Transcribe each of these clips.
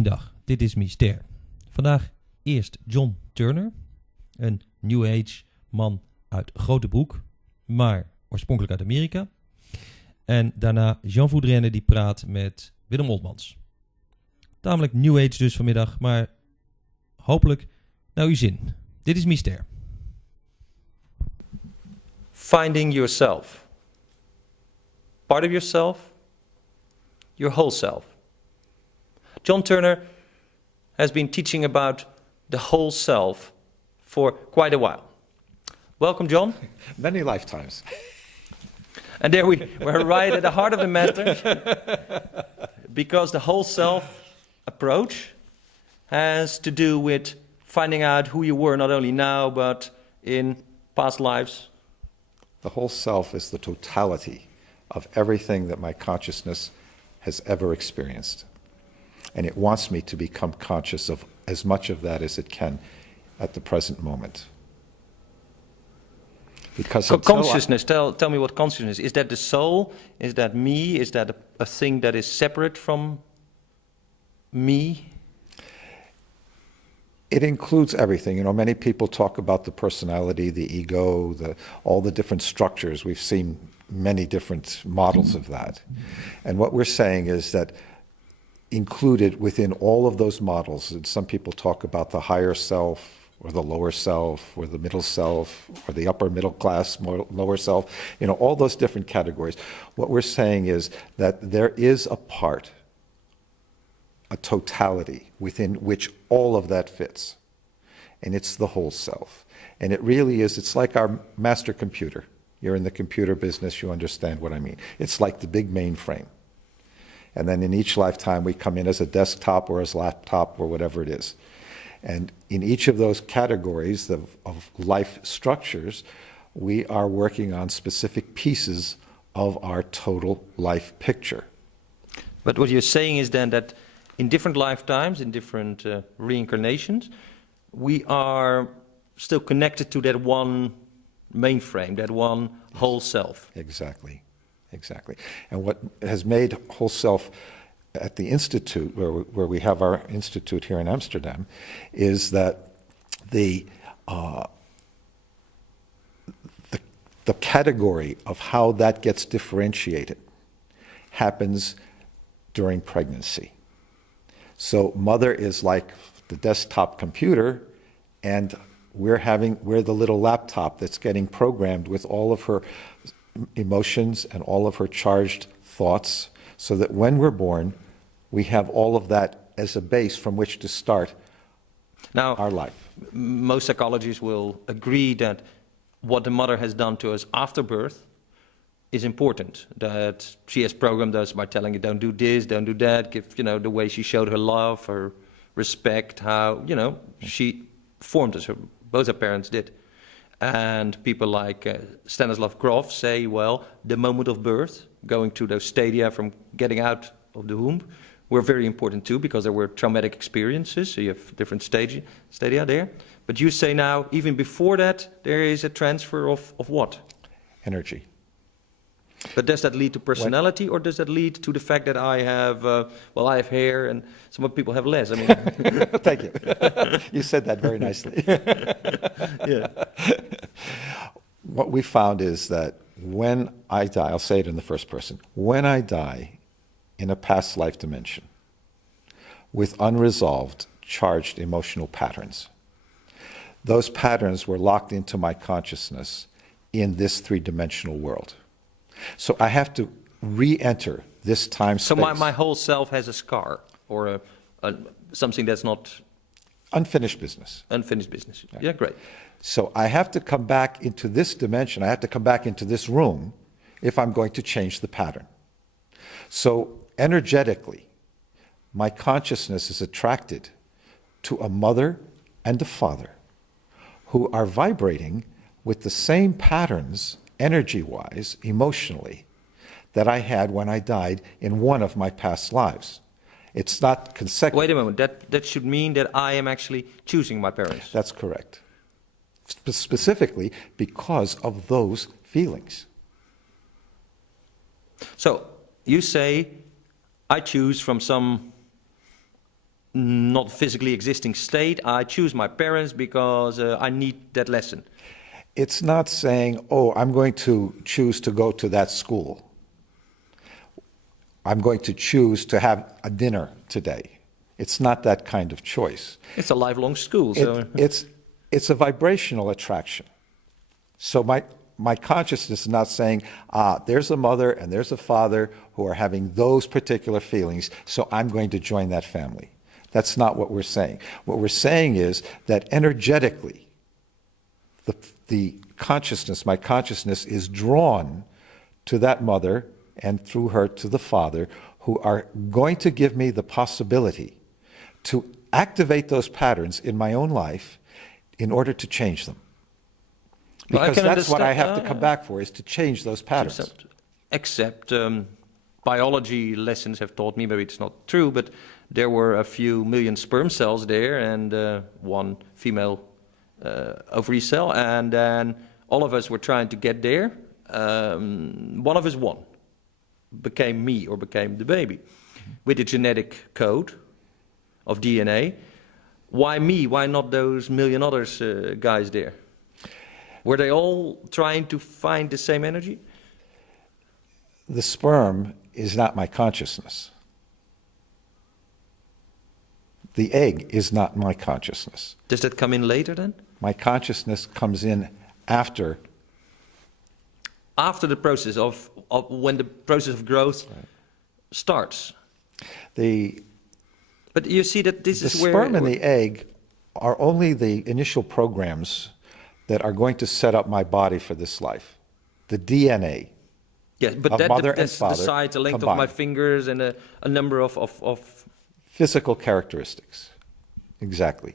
Goedemiddag, dit is Myster. Vandaag eerst John Turner, een New Age man uit Grotebroek, maar oorspronkelijk uit Amerika. En daarna Jean Voudrienne die praat met Willem Oltmans. Tamelijk New Age dus vanmiddag, maar hopelijk naar uw zin. Dit is Myster. Finding yourself. Part of yourself, your whole self. John Turner has been teaching about the whole self for quite a while. Welcome, John. Many lifetimes. And there we're right at the heart of the matter, because the whole self approach has to do with finding out who you were not only now, but in past lives. The whole self is the totality of everything that my consciousness has ever experienced. And it wants me to become conscious of as much of that as it can at the present moment. Because consciousness, tell me what consciousness is. Is that the soul? Is that me? Is that a thing that is separate from me? It includes everything. You know, many people talk about the personality, the ego, all the different structures. We've seen many different models of that. And what we're saying is that included within all of those models, and some people talk about the higher self, or the lower self, or the middle self, or the upper middle class, lower self, you know, all those different categories. What we're saying is that there is a part, a totality within which all of that fits. And it's the whole self. And it really is, it's like our master computer. You're in the computer business, you understand what I mean. It's like the big mainframe. And then in each lifetime we come in as a desktop or as laptop or whatever it is. And in each of those categories of life structures, we are working on specific pieces of our total life picture. But what you're saying is then that in different lifetimes, in different reincarnations, we are still connected to that one mainframe, that one whole self. Exactly. And what has made whole self at the Institute, where we have our institute here in Amsterdam, is that the category of how that gets differentiated happens during pregnancy. So mother is like the desktop computer, and we're the little laptop that's getting programmed with all of her emotions and all of her charged thoughts, so that when we're born, we have all of that as a base from which to start our life. Most psychologists will agree that what the mother has done to us after birth is important. That she has programmed us by telling you, don't do this, don't do that, give, the way she showed her love, her respect, how, she formed us. Both our parents did. And people like Stanislav Grof say, well, the moment of birth, going to those stadia from getting out of the womb, were very important too, because there were traumatic experiences, so you have different stadia there. But you say now, even before that, there is a transfer of what? Energy. But does that lead to personality, or does that lead to the fact that I have, I have hair and some people have less? I mean, thank you. You said that very nicely. Yeah. What we found is that when I die, I'll say it in the first person, when I die in a past life dimension with unresolved, charged emotional patterns, those patterns were locked into my consciousness in this three-dimensional world. So I have to re-enter this time space. So my whole self has a scar, or something that's not... Unfinished business. Unfinished business. Yeah, great. So I have to come back into this dimension, I have to come back into this room if I'm going to change the pattern. So energetically, my consciousness is attracted to a mother and a father who are vibrating with the same patterns, energy-wise, emotionally, that I had when I died in one of my past lives. It's not consecutive. Wait a moment, that should mean that I am actually choosing my parents. That's correct. Specifically because of those feelings. So you say, I choose from some not physically existing state. I choose my parents because I need that lesson. It's not saying, oh, I'm going to choose to go to that school. I'm going to choose to have a dinner today. It's not that kind of choice. It's a lifelong school. So. It's a vibrational attraction. So my consciousness is not saying, there's a mother and there's a father who are having those particular feelings, so I'm going to join that family. That's not what we're saying. What we're saying is that energetically, the consciousness, my consciousness, is drawn to that mother and through her to the father, who are going to give me the possibility to activate those patterns in my own life in order to change them. Because that's what I have to come back for, is to change those patterns. Except biology lessons have taught me, maybe it's not true, but there were a few million sperm cells there and one female ovary cell, and then all of us were trying to get there. One of us won, became me or became the baby, with the genetic code of DNA. Why me? Why not those million others guys there? Were they all trying to find the same energy? The sperm is not my consciousness. The egg is not my consciousness. Does that come in later then? My consciousness comes in after. After the process of when the process of growth starts. But you see that this is where... The sperm and the egg are only the initial programs that are going to set up my body for this life. The DNA. Yes, but that decides the length of my fingers and a number of... Physical characteristics. Exactly.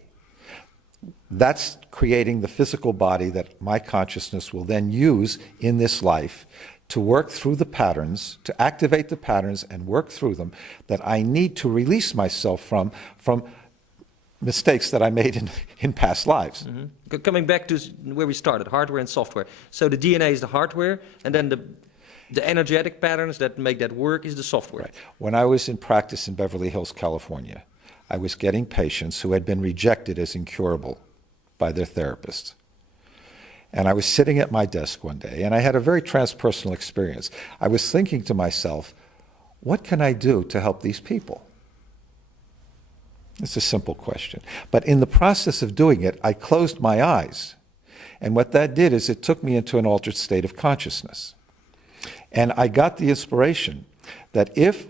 That's creating the physical body that my consciousness will then use in this life to work through the patterns, to activate the patterns and work through them that I need to release myself from mistakes that I made in past lives. Mm-hmm. Coming back to where we started, hardware and software. So the DNA is the hardware, and then the energetic patterns that make that work is the software. Right. When I was in practice in Beverly Hills, California, I was getting patients who had been rejected as incurable by their therapist. And I was sitting at my desk one day, and I had a very transpersonal experience. I was thinking to myself, what can I do to help these people? It's a simple question. But in the process of doing it, I closed my eyes. And what that did is it took me into an altered state of consciousness. And I got the inspiration that if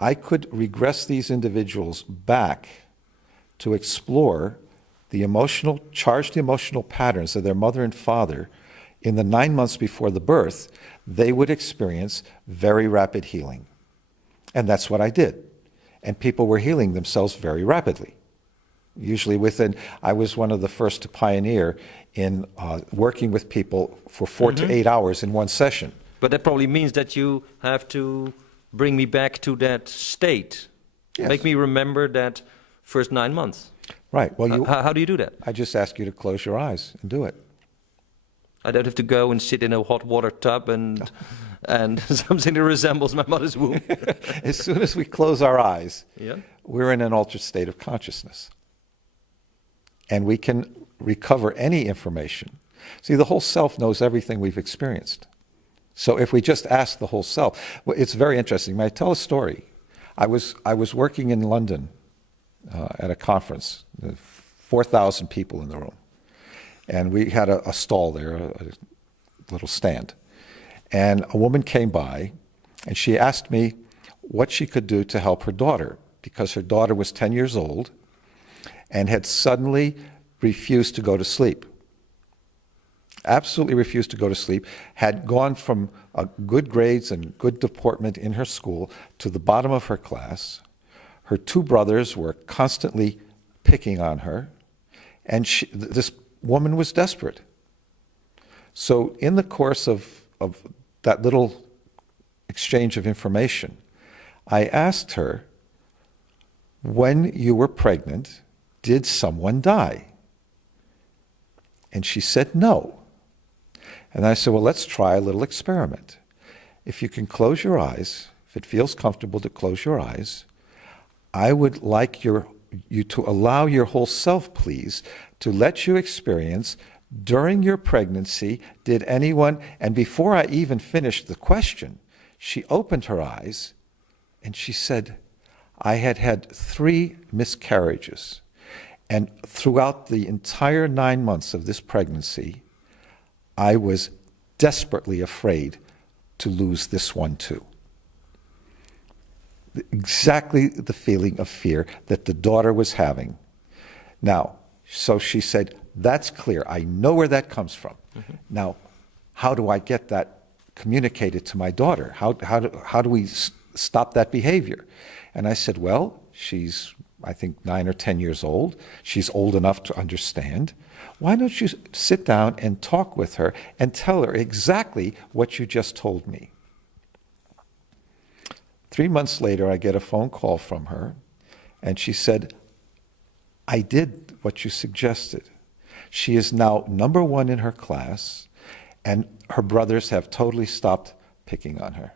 I could regress these individuals back to explore the charged emotional patterns of their mother and father in the 9 months before the birth, they would experience very rapid healing. And that's what I did. And people were healing themselves very rapidly. Usually I was one of the first to pioneer in working with people for 4 to 8 hours in one session. But that probably means that you have to bring me back to that state. Yes. Make me remember that first 9 months. Right. Well, how do you do that? I just ask you to close your eyes and do it. I don't have to go and sit in a hot water tub and something that resembles my mother's womb. As soon as we close our eyes, yeah, we're in an altered state of consciousness. And we can recover any information. See, the whole self knows everything we've experienced. So if we just ask the whole self, well, it's very interesting. May I tell a story? I was working in London at a conference, 4,000 people in the room. And we had a stall there, a little stand. And a woman came by, and she asked me what she could do to help her daughter, because her daughter was 10 years old and had suddenly refused to go to sleep. Absolutely refused to go to sleep, had gone from good grades and good deportment in her school to the bottom of her class. Her 2 brothers were constantly picking on her, and this woman was desperate. So in the course of that little exchange of information, I asked her, when you were pregnant, did someone die? And she said no. And I said, well, let's try a little experiment. If you can close your eyes, if it feels comfortable to close your eyes, I would like you to allow your whole self, please, to let you experience during your pregnancy, did anyone, and before I even finished the question, she opened her eyes and she said, I had had 3 miscarriages. And throughout the entire 9 months of this pregnancy, I was desperately afraid to lose this one too. Exactly the feeling of fear that the daughter was having. Now, so she said, that's clear. I know where that comes from. Mm-hmm. Now, how do I get that communicated to my daughter? How do we stop that behavior? And I said, well, she's, I think, 9 or 10 years old. She's old enough to understand. Why don't you sit down and talk with her and tell her exactly what you just told me? 3 months later, I get a phone call from her, and she said, I did what you suggested. She is now number 1 in her class, and her brothers have totally stopped picking on her.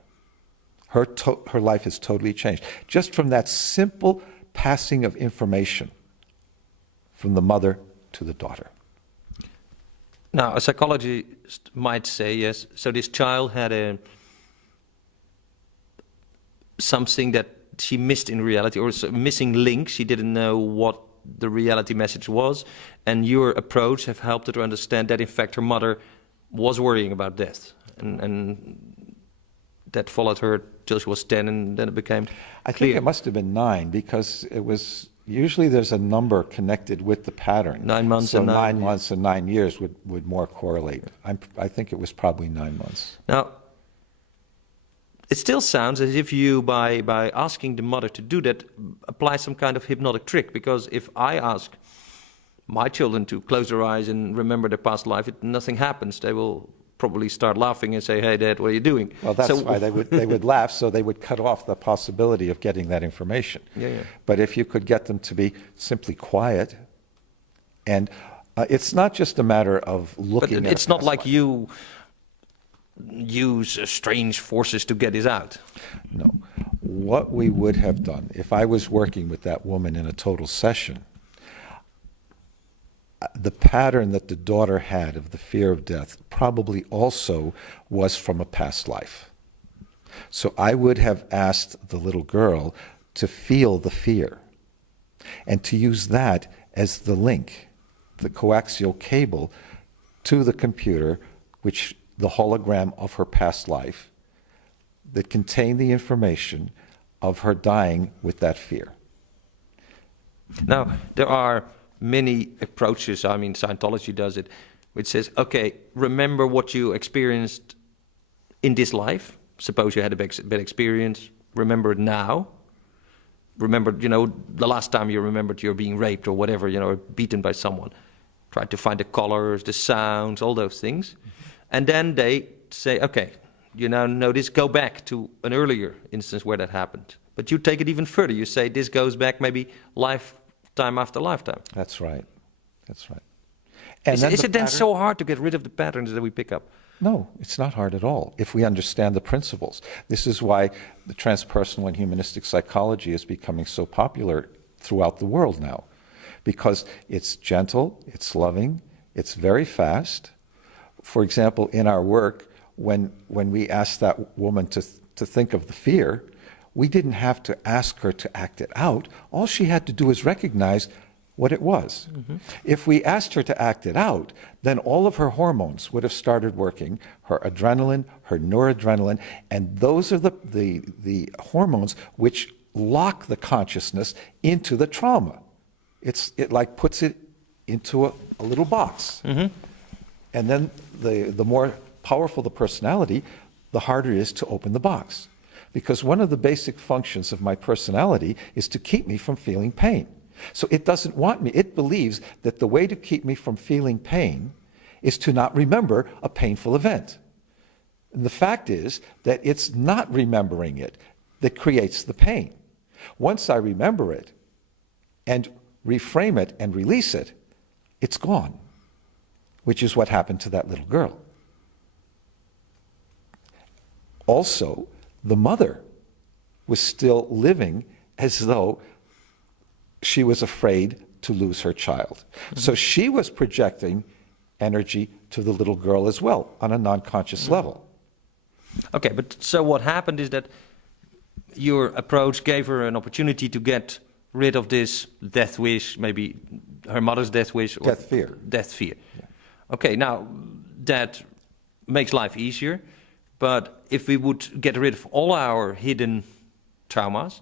Her life has totally changed, just from that simple passing of information from the mother to the daughter. Now, a psychologist might say, yes, so this child had something that she missed in reality, or a missing link. She didn't know what the reality message was, and your approach have helped her to understand that, in fact, her mother was worrying about death, and that followed her till she was 10, and then it became clear. I think it must have been 9, because it was, usually there's a number connected with the pattern. 9 months so and 9 months and 9 years would more correlate. I think it was probably 9 months. Now, it still sounds as if you, by asking the mother to do that, apply some kind of hypnotic trick. Because if I ask my children to close their eyes and remember their past life, nothing happens. They will probably start laughing and say, hey, Dad, what are you doing? Well, that's why they would laugh, so they would cut off the possibility of getting that information. Yeah. But if you could get them to be simply quiet, and it's not just a matter of looking at it's not like life. you use strange forces to get this out. No. What we would have done, if I was working with that woman in a total session, the pattern that the daughter had of the fear of death probably also was from a past life. So I would have asked the little girl to feel the fear and to use that as the link, the coaxial cable to the computer, which the hologram of her past life that contained the information of her dying with that fear. Now, there are many approaches. I mean, Scientology does it, which says, okay, remember what you experienced in this life. Suppose you had a bad experience, remember it now. Remember, the last time you remembered you're being raped or whatever, or beaten by someone. Try to find the colors, the sounds, all those things. And then they say, okay, you now know this, go back to an earlier instance where that happened. But you take it even further. You say this goes back maybe lifetime after lifetime. That's right. That's right. And is it then so hard to get rid of the patterns that we pick up? No, it's not hard at all if we understand the principles. This is why the transpersonal and humanistic psychology is becoming so popular throughout the world now. Because it's gentle, it's loving, it's very fast. For example, in our work, when we asked that woman to think of the fear, we didn't have to ask her to act it out. All she had to do was recognize what it was. Mm-hmm. If we asked her to act it out, then all of her hormones would have started working, her adrenaline, her noradrenaline, and those are the hormones which lock the consciousness into the trauma. It like puts it into a little box. Mm-hmm. And then the more powerful the personality, the harder it is to open the box. Because one of the basic functions of my personality is to keep me from feeling pain. So it doesn't want me. It believes that the way to keep me from feeling pain is to not remember a painful event. And the fact is that it's not remembering it that creates the pain. Once I remember it and reframe it and release it, it's gone, which is what happened to that little girl. Also, the mother was still living as though she was afraid to lose her child. So she was projecting energy to the little girl as well on a non-conscious level. Okay, but so what happened is that your approach gave her an opportunity to get rid of this death wish, maybe her mother's death wish. Or Death fear. Death fear. Yeah. Okay, now that makes life easier, but if we would get rid of all our hidden traumas,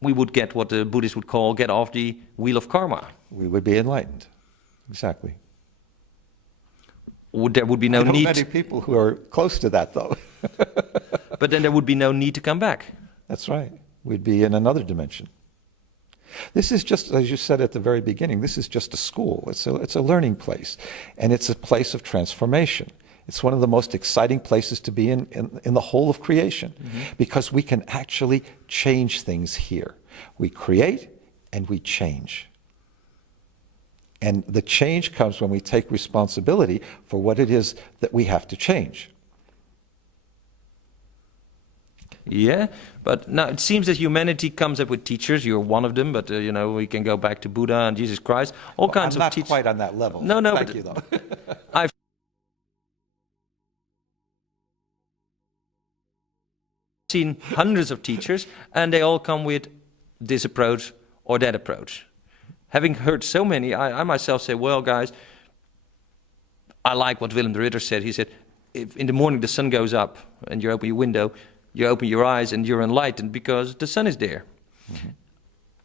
we would get what the Buddhists would call get off the wheel of karma. We would be enlightened. Exactly. There would be no I know need. many people who are close to that, though. But then there would be no need to come back. That's right. We'd be in another dimension. This is just, as you said at the very beginning, this is just a school. It's a learning place. And it's a place of transformation. It's one of the most exciting places to be in the whole of creation. Because we can actually change things here. We create and we change. And the change comes when we take responsibility for what it is that we have to change. Yeah, but now it seems that humanity comes up with teachers. You're one of them, but you know, we can go back to Buddha and Jesus Christ. All kinds I'm of not teachers. quite on that level. No, Thank but you, though. I've seen hundreds of teachers, and they all come with this approach or that approach. Having heard so many, I myself say, well, guys, I like what Willem de Ritter said. He said, if in the morning the sun goes up and you open your window, you open your eyes and you're enlightened because the sun is there.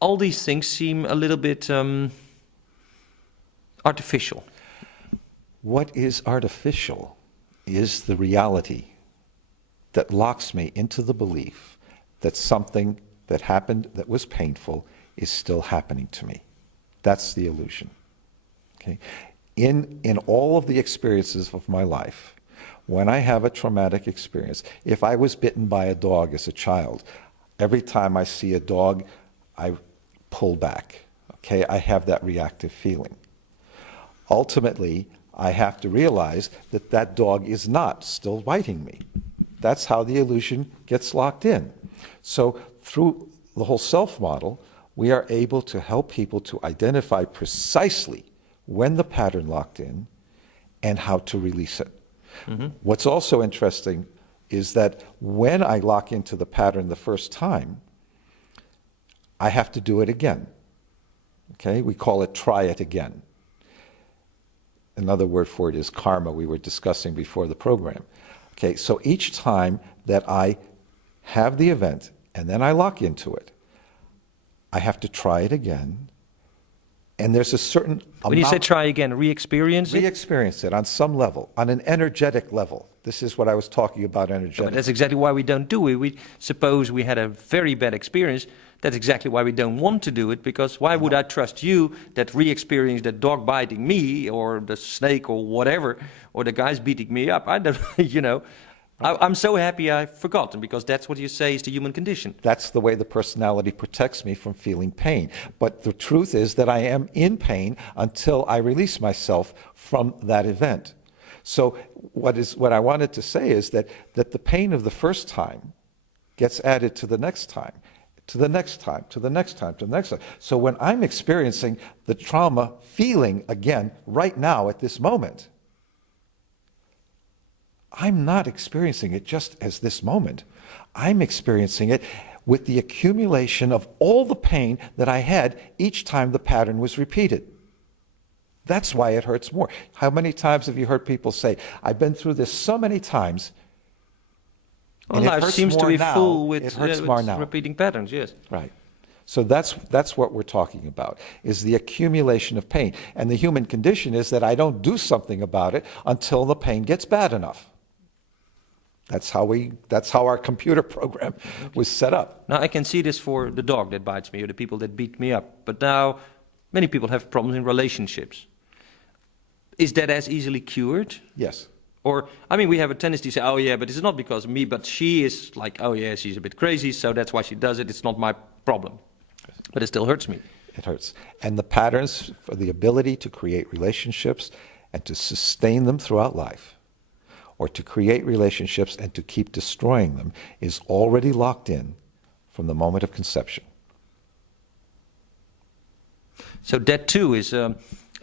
All these things seem a little bit artificial. What is artificial is the reality that locks me into the belief that something that happened that was painful is still happening to me. That's the illusion. Okay? In all of the experiences of my life, when I have a traumatic experience, if I was bitten by a dog as a child, every time I see a dog, I pull back. Okay? I have that reactive feeling. Ultimately, I have to realize that that dog is not still biting me. That's how the illusion gets locked in. So through the whole self model, we are able to help people to identify precisely when the pattern locked in and how to release it. What's also interesting is that when I lock into the pattern the first time, I have to do it again. Okay? We call it try it again. Another word for it is karma, we were discussing before the program. Okay, so each time that I have the event and then I lock into it, I have to try it again. And there's a certain amount... When you say try again, re-experience it? Re-experience it on some level, on an energetic level. This is what I was talking about, energetic. But that's exactly why we don't do it. We suppose we had a very bad experience. That's exactly why we don't want to do it, because why would I trust you that re-experience that dog biting me, or the snake, or whatever, or the guy's beating me up? I don't, you know. I'm so happy I've forgotten, because that's what you say is the human condition. That's the way the personality protects me from feeling pain. But the truth is that I am in pain until I release myself from that event. So what I wanted to say is that the pain of the first time gets added to the next time, to the next time, to the next time, to the next time. So when I'm experiencing the trauma feeling again right now at this moment, I'm not experiencing it just as this moment. I'm experiencing it with the accumulation of all the pain that I had each time the pattern was repeated. That's why it hurts more. How many times have you heard people say, I've been through this so many times, well, life seems to be full with now. Repeating patterns, yes. Right. So that's what we're talking about, is the accumulation of pain. And the human condition is that I don't do something about it until the pain gets bad enough. That's how our computer program was set up. Now I can see this for the dog that bites me or the people that beat me up. But now many people have problems in relationships. Is that as easily cured? Yes. Or, I mean, we have a tendency to say, oh yeah, but it's not because of me, but she is like, oh yeah, she's a bit crazy, so that's why she does it. It's not my problem. But it still hurts me. It hurts. And the patterns for the ability to create relationships and to sustain them throughout life, or to create relationships and to keep destroying them, is already locked in from the moment of conception. So that too is a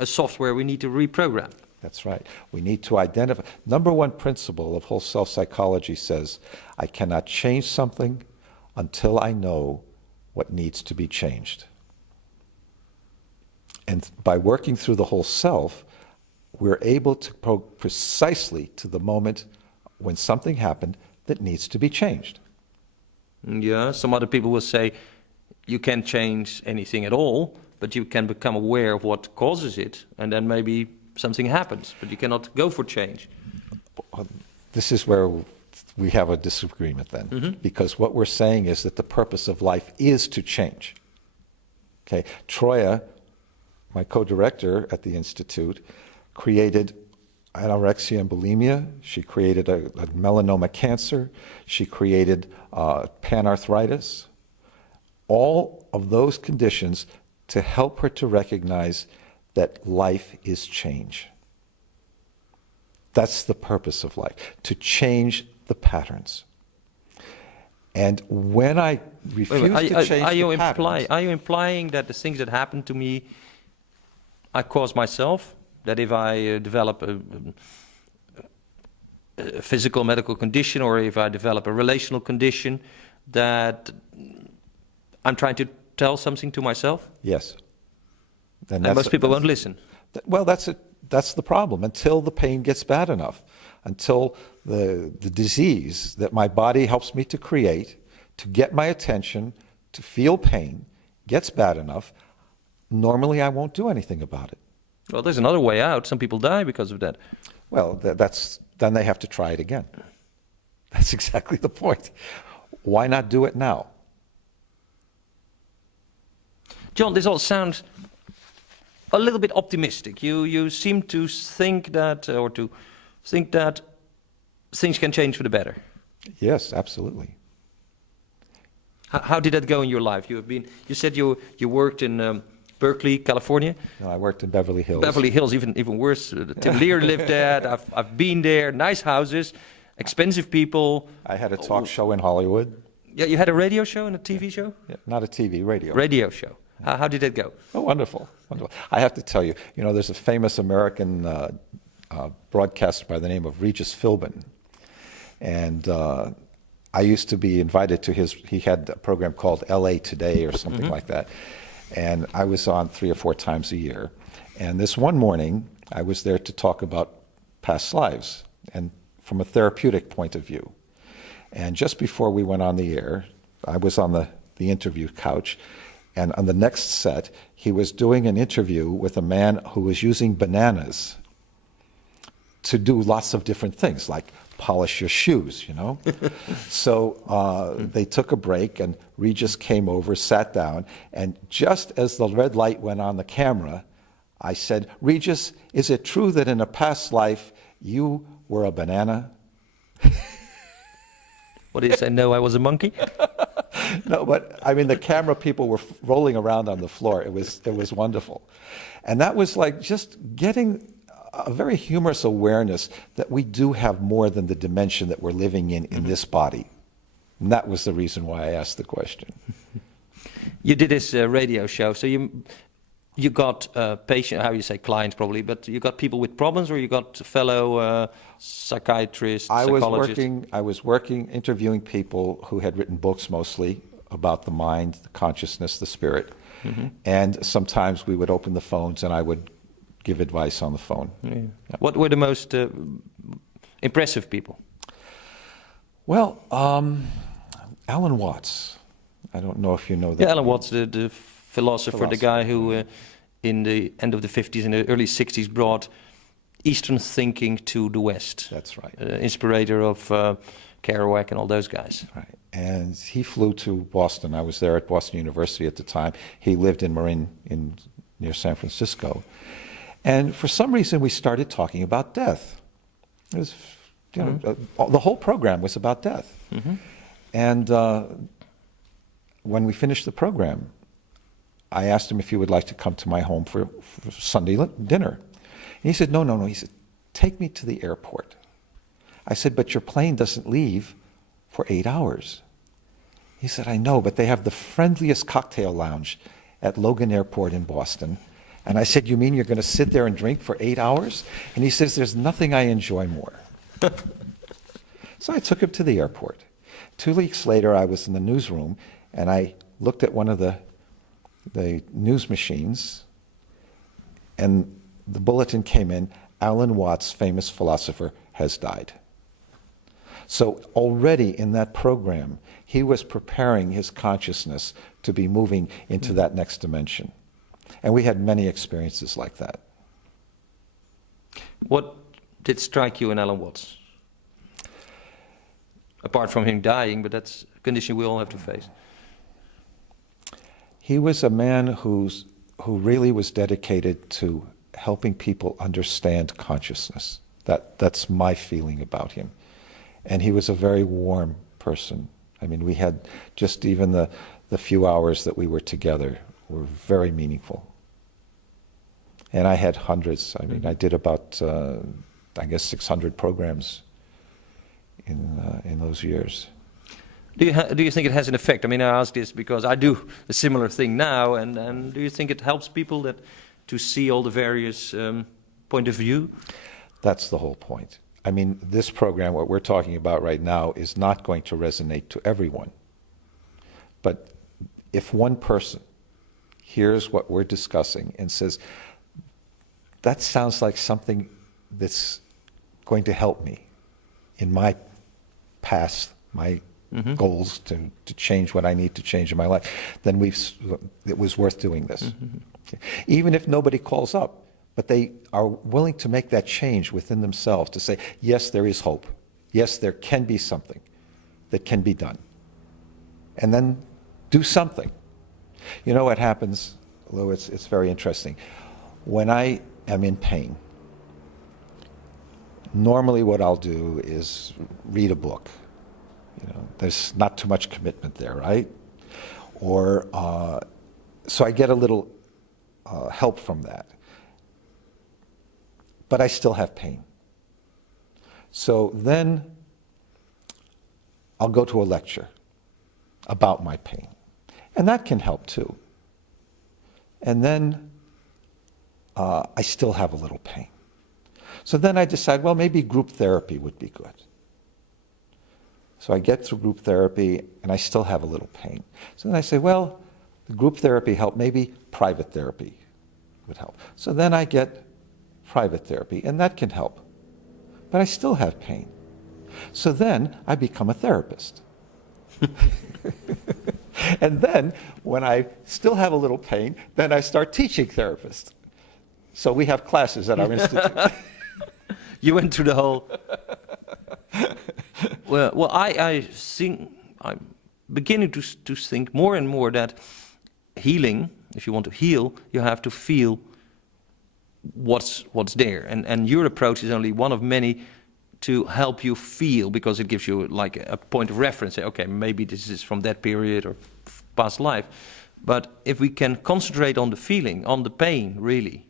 software we need to reprogram. That's right. We need to identify. Number one principle of whole self psychology says, I cannot change something until I know what needs to be changed. And by working through the whole self, we're able to go precisely to the moment when something happened that needs to be changed. Yeah, some other people will say you can't change anything at all, but you can become aware of what causes it, and then maybe something happens, but you cannot go for change. This is where we have a disagreement then, because what we're saying is that the purpose of life is to change. Okay, Troya, my co-director at the Institute, created anorexia and bulimia. She created a melanoma cancer. She created panarthritis. All of those conditions to help her to recognize that life is change. That's the purpose of life, to change the patterns. And when I refuse to change the patterns... Are you implying that the things that happen to me, I cause myself? That if I develop a physical medical condition, or if I develop a relational condition, that I'm trying to tell something to myself? Yes. And most people won't listen. Well, that's the problem. Until the pain gets bad enough, until the disease that my body helps me to create, to get my attention, to feel pain, gets bad enough, normally I won't do anything about it. Well, there's another way out. Some people die because of that. Well, then they have to try it again. That's exactly the point. Why not do it now? John, this all sounds a little bit optimistic. You seem to think that, things can change for the better. Yes, absolutely. How did that go in your life? You said you worked in Berkeley, California. No, I worked in Beverly Hills. Beverly Hills, even worse. Tim Lear lived there. I've been there. Nice houses, expensive people. I had a talk show in Hollywood. Yeah, you had a radio show and a TV show? Yeah, not a TV, radio. Radio show. How did that go? Oh, wonderful, wonderful. I have to tell you, there's a famous American broadcaster by the name of Regis Philbin. And I used to be invited to he had a program called LA Today or something like that. And I was on 3 or 4 times a year. And this one morning, I was there to talk about past lives, and from a therapeutic point of view. And just before we went on the air, I was on the interview couch, and on the next set, he was doing an interview with a man who was using bananas to do lots of different things, like polish your shoes, So they took a break, and Regis came over, sat down, and just as the red light went on the camera, I said, Regis, is it true that in a past life you were a banana? What did you say? No, I was a monkey? No, but I mean, the camera people were rolling around on the floor. It was wonderful. And that was like just getting a very humorous awareness that we do have more than the dimension that we're living in this body. And that was the reason why I asked the question. You did this radio show, so you got patient, how you say clients probably, but you got people with problems, or you got fellow psychiatrists, psychologists? I was working, interviewing people who had written books mostly about the mind, the consciousness, the spirit. And sometimes we would open the phones and I would give advice on the phone. Yeah. Yeah. What were the most impressive people? Well, Alan Watts. I don't know if you know that. Yeah, Alan Watts, the philosopher, the guy who in the end of the 50s and the early 60s brought Eastern thinking to the West. That's right. Inspirator of Kerouac and all those guys. Right. And he flew to Boston. I was there at Boston University at the time. He lived in Marin near San Francisco. And for some reason we started talking about death. It was, the whole program was about death. And when we finished the program, I asked him if he would like to come to my home for Sunday dinner. And he said, no. He said, take me to the airport. I said, but your plane doesn't leave for 8 hours. He said, I know, but they have the friendliest cocktail lounge at Logan Airport in Boston. And I said, you mean you're going to sit there and drink for 8 hours? And he says, there's nothing I enjoy more. So I took him to the airport. 2 weeks later, I was in the newsroom, and I looked at one of the news machines, and the bulletin came in, Alan Watts, famous philosopher, has died. So already in that program, he was preparing his consciousness to be moving into that next dimension. And we had many experiences like that. What did strike you in Alan Watts? Apart from him dying, but that's a condition we all have to face. He was a man who really was dedicated to helping people understand consciousness. That's my feeling about him. And he was a very warm person. I mean, we had just even the few hours that we were together were very meaningful. And I had hundreds. I mean, I did about, I guess, 600 programs in those years. Do you think it has an effect? I mean, I ask this because I do a similar thing now, and do you think it helps people to see all the various point of view? That's the whole point. I mean, this program, what we're talking about right now, is not going to resonate to everyone. But if one person hears what we're discussing and says, that sounds like something that's going to help me in my past, my goals to change what I need to change in my life, then it was worth doing this. Okay. Even if nobody calls up, but they are willing to make that change within themselves to say, yes, there is hope. Yes, there can be something that can be done. And then do something. You know what happens, Lou, it's very interesting. When I am in pain, normally what I'll do is read a book. You know, there's not too much commitment there, right? Or, so I get a little help from that. But I still have pain. So then I'll go to a lecture about my pain. And that can help too. And then I still have a little pain. So then I decide, well, maybe group therapy would be good. So I get through group therapy and I still have a little pain. So then I say, well, the group therapy helped, maybe private therapy would help. So then I get private therapy, and that can help. But I still have pain. So then I become a therapist. And then, when I still have a little pain, then I start teaching therapists. So we have classes at our institute. You went through the whole... Well, I think, I'm beginning to think more and more that healing, if you want to heal, you have to feel what's there, and your approach is only one of many to help you feel, because it gives you like a point of reference. Say, okay, maybe this is from that period or past life. But if we can concentrate on the feeling, on the pain, really,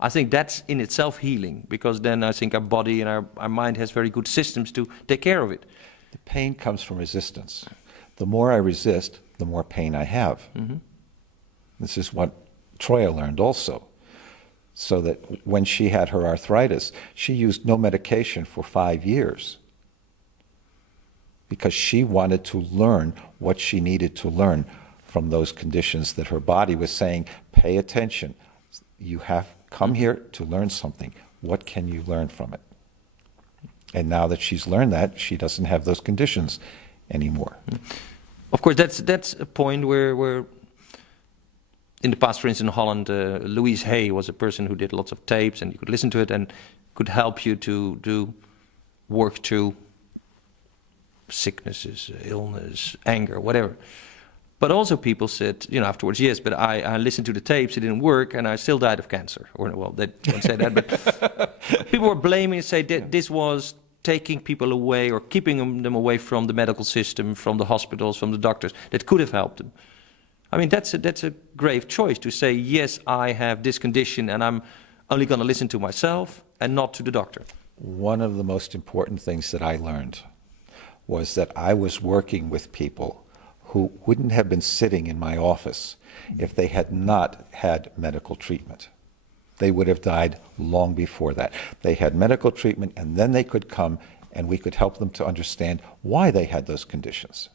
I think that's in itself healing, because then I think our body and our mind has very good systems to take care of it. The pain comes from resistance. The more I resist, the more pain I have. This is what Troya learned also. So that when she had her arthritis, she used no medication for 5 years because she wanted to learn what she needed to learn from those conditions that her body was saying, pay attention. You have come here to learn something. What can you learn from it? And now that she's learned that, she doesn't have those conditions anymore. Of course, that's a point where in the past, for instance, in Holland, Louise Hay was a person who did lots of tapes, and you could listen to it and could help you to work through sicknesses, illness, anger, whatever. But also people said, afterwards, yes, but I listened to the tapes, it didn't work, and I still died of cancer. Or, well, they don't say that, but people were blaming and say that this was taking people away or keeping them away from the medical system, from the hospitals, from the doctors, that could have helped them. I mean, that's a grave choice to say, yes, I have this condition and I'm only going to listen to myself and not to the doctor. One of the most important things that I learned was that I was working with people who wouldn't have been sitting in my office if they had not had medical treatment. They would have died long before that. They had medical treatment, and then they could come and we could help them to understand why they had those conditions.